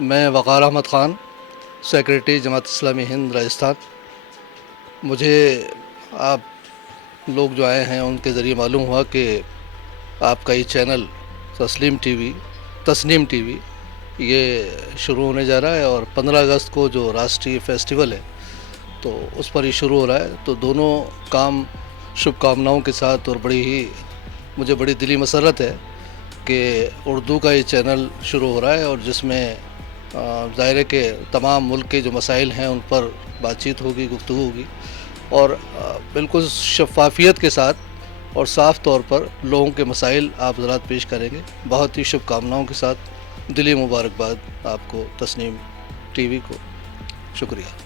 मैं वक़ार अहमद ख़ान, सेक्रेटरी जमात इस्लामी हिंद राजस्थान। मुझे आप लोग जो आए हैं उनके ज़रिए मालूम हुआ कि आपका ये चैनल तस्नीम टीवी ये शुरू होने जा रहा है, और 15 अगस्त को जो राष्ट्रीय फेस्टिवल है तो उस पर ही शुरू हो रहा है। तो दोनों काम शुभकामनाओं के साथ, और मुझे बड़ी दिली मसरत है कि उर्दू का ये चैनल शुरू हो रहा है, और जिसमें ज़ाहिर है कि तमाम मुल्क के जो मसाइल हैं उन पर बातचीत होगी, गुफ्तगू होगी, और बिल्कुल शफ़ाफ़ियत के साथ और साफ़ तौर पर लोगों के मसाइल आप हज़रात पेश करेंगे। बहुत ही शुभकामनाओं के साथ दिली मुबारकबाद आपको, तस्नीम टीवी को। शुक्रिया।